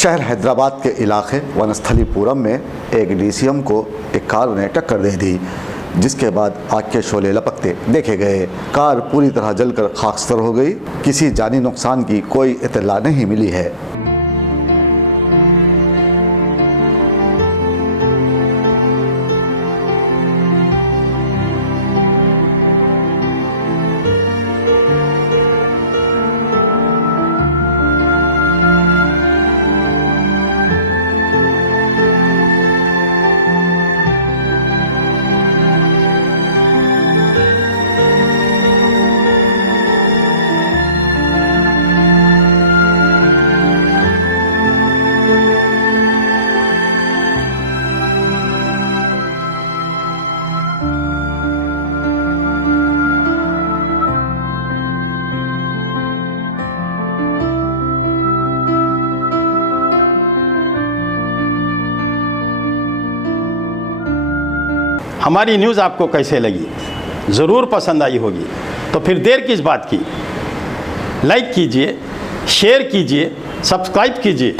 शहर हैदराबाद के इलाके वनस्थलीपुरम में एक डीसीएम को एक कार ने टक्कर दे दी, जिसके बाद आग के शोले लपकते देखे गए। कार पूरी तरह जलकर खाकस्तर हो गई। किसी जानी नुकसान की कोई इत्तला नहीं मिली है। हमारी न्यूज़ आपको कैसे लगी? ज़रूर पसंद आई होगी, तो फिर देर किस बात की? लाइक कीजिए, शेयर कीजिए, सब्सक्राइब कीजिए।